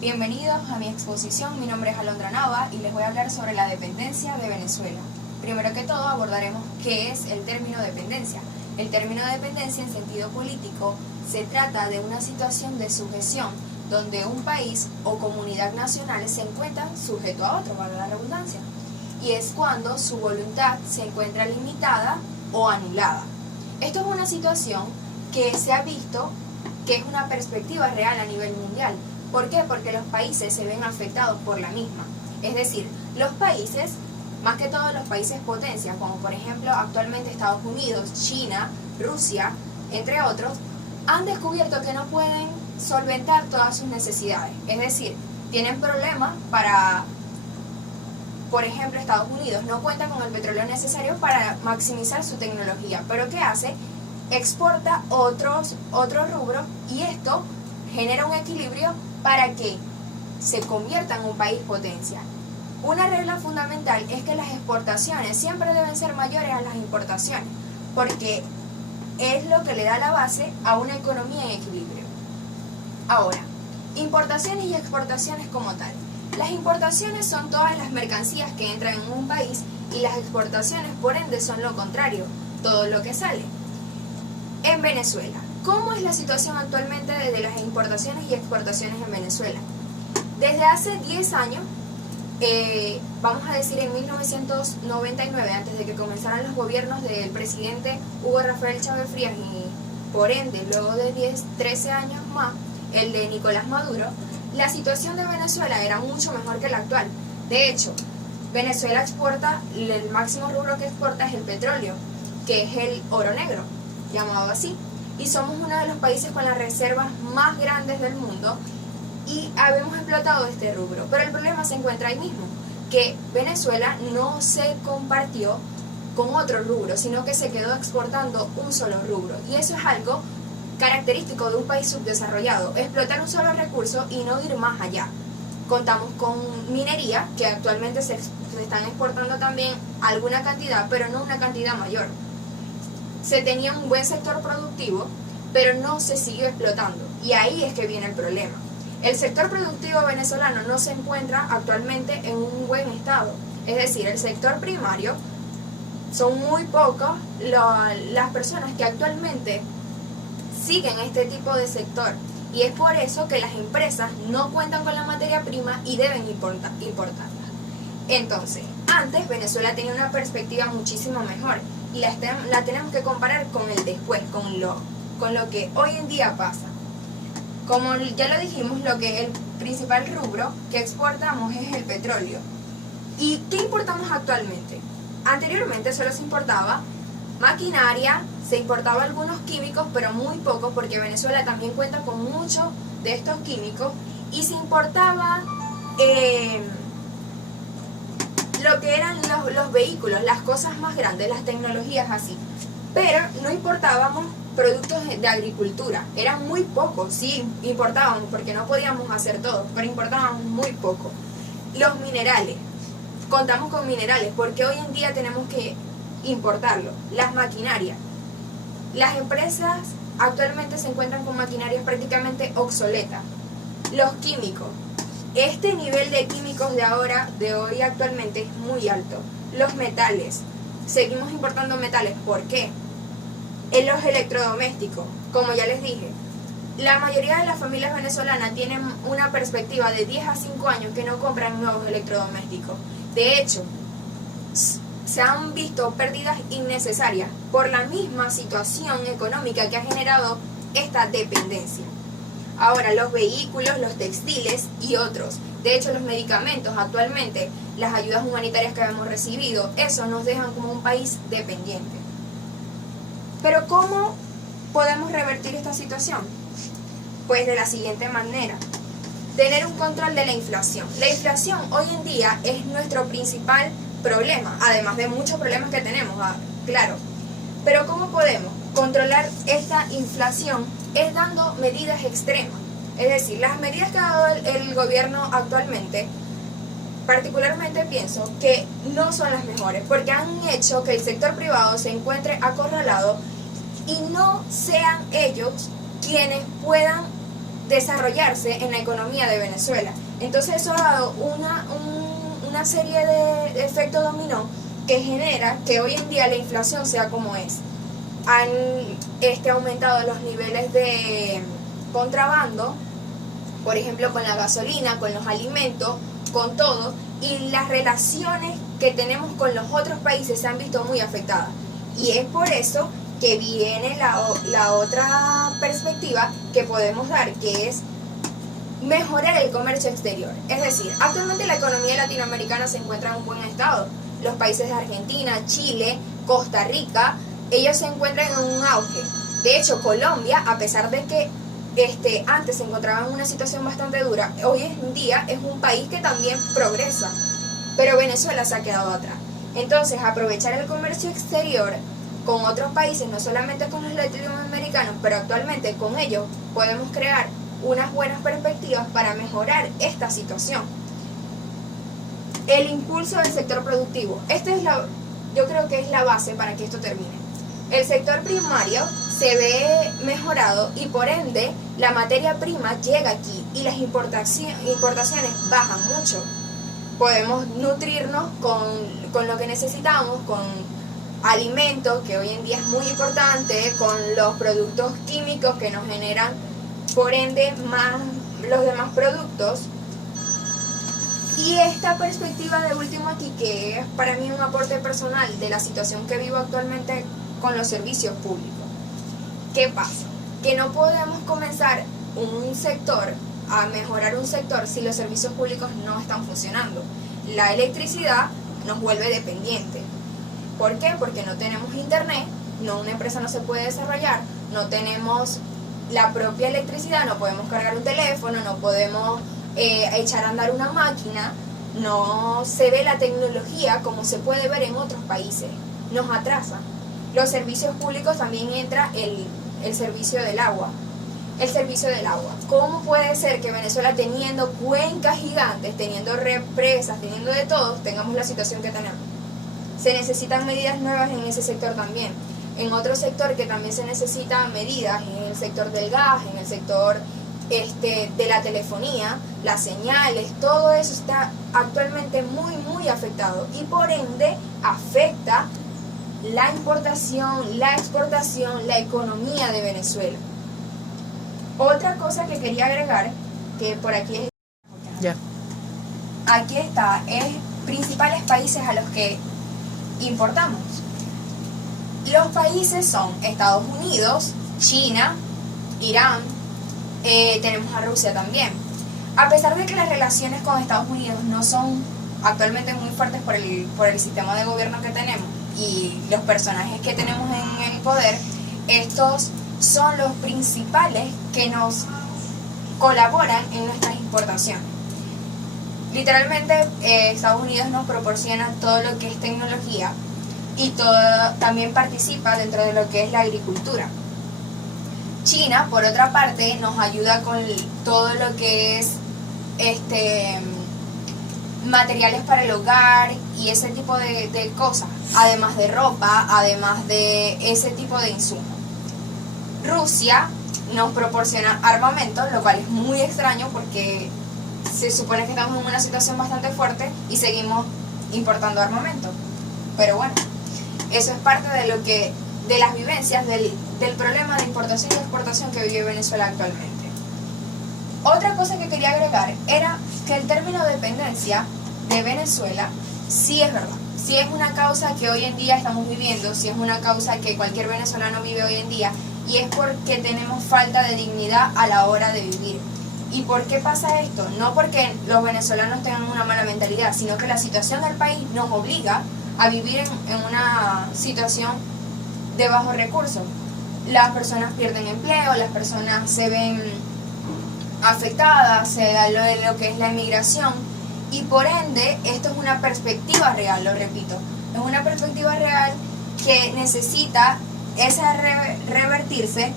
Bienvenidos a mi exposición, mi nombre es Alondra Nava y les voy a hablar sobre la dependencia de Venezuela. Primero que todo abordaremos qué es el término dependencia. El término dependencia en sentido político se trata de una situación de sujeción donde un país o comunidad nacional se encuentra sujeto a otro, valga la redundancia, y es cuando su voluntad se encuentra limitada o anulada. Esto es una situación que se ha visto que es una perspectiva real a nivel mundial. ¿Por qué? Porque los países se ven afectados por la misma. Es decir, los países, más que todos los países potencias, como por ejemplo actualmente Estados Unidos, China, Rusia, entre otros, han descubierto que no pueden solventar todas sus necesidades. Es decir, tienen problemas para, por ejemplo, Estados Unidos no cuenta con el petróleo necesario para maximizar su tecnología. ¿Pero qué hace? Exporta otros rubros y esto genera un equilibrio para que se convierta en un país potencia. Una regla fundamental es que las exportaciones siempre deben ser mayores a las importaciones, porque es lo que le da la base a una economía en equilibrio. Ahora, importaciones y exportaciones como tal. Las importaciones son todas las mercancías que entran en un país y las exportaciones, por ende, son lo contrario, todo lo que sale. En Venezuela, ¿cómo es la situación actualmente de las importaciones y exportaciones en Venezuela? Desde hace 10 años, vamos a decir en 1999, antes de que comenzaran los gobiernos del presidente Hugo Rafael Chávez Frías y por ende luego de 13 años más, el de Nicolás Maduro, la situación de Venezuela era mucho mejor que la actual. De hecho, Venezuela exporta, el máximo rubro que exporta es el petróleo, que es el oro negro, llamado así. Y somos uno de los países con las reservas más grandes del mundo y habemos explotado este rubro. Pero el problema se encuentra ahí mismo, que Venezuela no se compartió con otro rubro, sino que se quedó exportando un solo rubro. Y eso es algo característico de un país subdesarrollado, explotar un solo recurso y no ir más allá. Contamos con minería, que actualmente se están exportando también alguna cantidad, pero no una cantidad mayor. Se tenía un buen sector productivo, pero no se siguió explotando. Y ahí es que viene el problema. El sector productivo venezolano no se encuentra actualmente en un buen estado. Es decir, el sector primario, son muy pocas las personas que actualmente siguen este tipo de sector. Y es por eso que las empresas no cuentan con la materia prima y deben importarla. Entonces, antes Venezuela tenía una perspectiva muchísimo mejor. Y la tenemos que comparar con el después, con lo que hoy en día pasa. Como ya lo dijimos, el principal rubro que exportamos es el petróleo. ¿Y qué importamos actualmente? Anteriormente solo se importaba maquinaria, se importaba algunos químicos, pero muy pocos, porque Venezuela también cuenta con muchos de estos químicos, y se importaba lo que eran los vehículos, las cosas más grandes, las tecnologías así. Pero no importábamos productos de agricultura, eran muy pocos, sí importábamos porque no podíamos hacer todo, pero importábamos muy poco. Los minerales, contamos con minerales porque hoy en día tenemos que importarlo. Las maquinarias, las empresas actualmente se encuentran con maquinarias prácticamente obsoletas. Los químicos, este nivel de químicos de hoy actualmente es muy alto. Los metales, seguimos importando metales, ¿por qué? En los electrodomésticos, como ya les dije, la mayoría de las familias venezolanas tienen una perspectiva de 10 a 5 años que no compran nuevos electrodomésticos. De hecho, se han visto pérdidas innecesarias por la misma situación económica que ha generado esta dependencia. Ahora, los vehículos, los textiles y otros. De hecho, los medicamentos actualmente, las ayudas humanitarias que hemos recibido, eso nos dejan como un país dependiente. Pero ¿cómo podemos revertir esta situación? Pues de la siguiente manera: tener un control de la inflación. La inflación hoy en día es nuestro principal problema, además de muchos problemas que tenemos, claro. Pero ¿cómo podemos controlar esta inflación? Es dando medidas extremas. Es decir, las medidas que ha dado el gobierno actualmente, particularmente pienso que no son las mejores, porque han hecho que el sector privado se encuentre acorralado y no sean ellos quienes puedan desarrollarse en la economía de Venezuela. Entonces eso ha dado una serie de efectos dominó que genera que hoy en día la inflación sea como es. Han aumentado los niveles de contrabando, por ejemplo con la gasolina, con los alimentos, con todo, y las relaciones que tenemos con los otros países se han visto muy afectadas. Y es por eso que viene la otra perspectiva que podemos dar, que es mejorar el comercio exterior. Es decir, actualmente la economía latinoamericana se encuentra en un buen estado. Los países de Argentina, Chile, Costa Rica, ellos se encuentran en un auge. De hecho, Colombia, a pesar de que antes se encontraba en una situación bastante dura, hoy en día es un país que también progresa. Pero Venezuela se ha quedado atrás. Entonces, aprovechar el comercio exterior con otros países, no solamente con los latinoamericanos, pero actualmente con ellos podemos crear unas buenas perspectivas para mejorar esta situación. El impulso del sector productivo. Yo creo que es la base para que esto termine. El sector primario se ve mejorado y por ende la materia prima llega aquí y las importaciones bajan mucho. Podemos nutrirnos con lo que necesitamos, con alimentos, que hoy en día es muy importante, con los productos químicos que nos generan, por ende, más los demás productos. Y esta perspectiva de último aquí, que es para mí un aporte personal de la situación que vivo actualmente con los servicios públicos. ¿Qué pasa? Que no podemos comenzar un sector a mejorar un sector si los servicios públicos no están funcionando. La electricidad nos vuelve dependiente. ¿Por qué? Porque no tenemos internet, una empresa no se puede desarrollar, no tenemos la propia electricidad, no podemos cargar un teléfono, no podemos echar a andar una máquina, no se ve la tecnología como se puede ver en otros países, nos atrasa. Los servicios públicos también entra el servicio del agua. El servicio del agua. ¿Cómo puede ser que Venezuela, teniendo cuencas gigantes, teniendo represas, teniendo de todo, tengamos la situación que tenemos? Se necesitan medidas nuevas en ese sector también. En otro sector que también se necesitan medidas, en el sector del gas, en el sector de la telefonía, las señales, todo eso está actualmente muy afectado y por ende afecta la importación, la exportación, la economía de Venezuela. Otra cosa que quería agregar, que por aquí aquí está, es principales países a los que importamos. Los países son Estados Unidos, China, Irán, tenemos a Rusia también. A pesar de que las relaciones con Estados Unidos no son actualmente muy fuertes por el sistema de gobierno que tenemos y los personajes que tenemos en el poder, estos son los principales que nos colaboran en nuestras importaciones. Literalmente Estados Unidos nos proporciona todo lo que es tecnología y también participa dentro de lo que es la agricultura. China, por otra parte, nos ayuda con todo lo que es materiales para el hogar y ese tipo de cosas, además de ropa, además de ese tipo de insumos. Rusia nos proporciona armamento, lo cual es muy extraño porque se supone que estamos en una situación bastante fuerte y seguimos importando armamento. Pero bueno, eso es parte de las vivencias del problema de importación y exportación que vive Venezuela actualmente. Otra cosa que quería agregar era que el término dependencia de Venezuela sí es verdad, sí es una causa que hoy en día estamos viviendo, sí es una causa que cualquier venezolano vive hoy en día, y es porque tenemos falta de dignidad a la hora de vivir. ¿Y por qué pasa esto? No porque los venezolanos tengan una mala mentalidad, sino que la situación del país nos obliga a vivir en una situación de bajos recursos. Las personas pierden empleo, las personas se ven afectadas, se da lo que es la emigración, y por ende esto es una perspectiva real, lo repito, es una perspectiva real que necesita revertirse,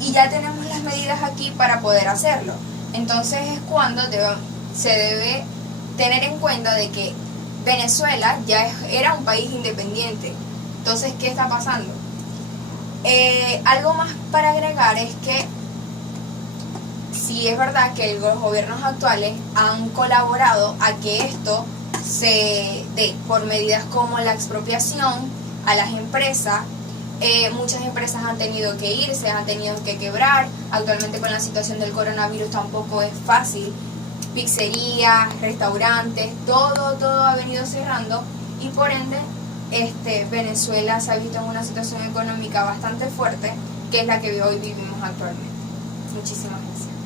y ya tenemos las medidas aquí para poder hacerlo. Entonces es cuando se debe tener en cuenta de que Venezuela ya era un país independiente. Entonces, ¿qué está pasando? Algo más para agregar es que sí es verdad que los gobiernos actuales han colaborado a que esto se dé por medidas como la expropiación a las empresas. Muchas empresas han tenido que irse, han tenido que quebrar. Actualmente con la situación del coronavirus tampoco es fácil. Pizzerías, restaurantes, todo ha venido cerrando y por ende Venezuela se ha visto en una situación económica bastante fuerte, que es la que hoy vivimos actualmente. Muchísimas gracias.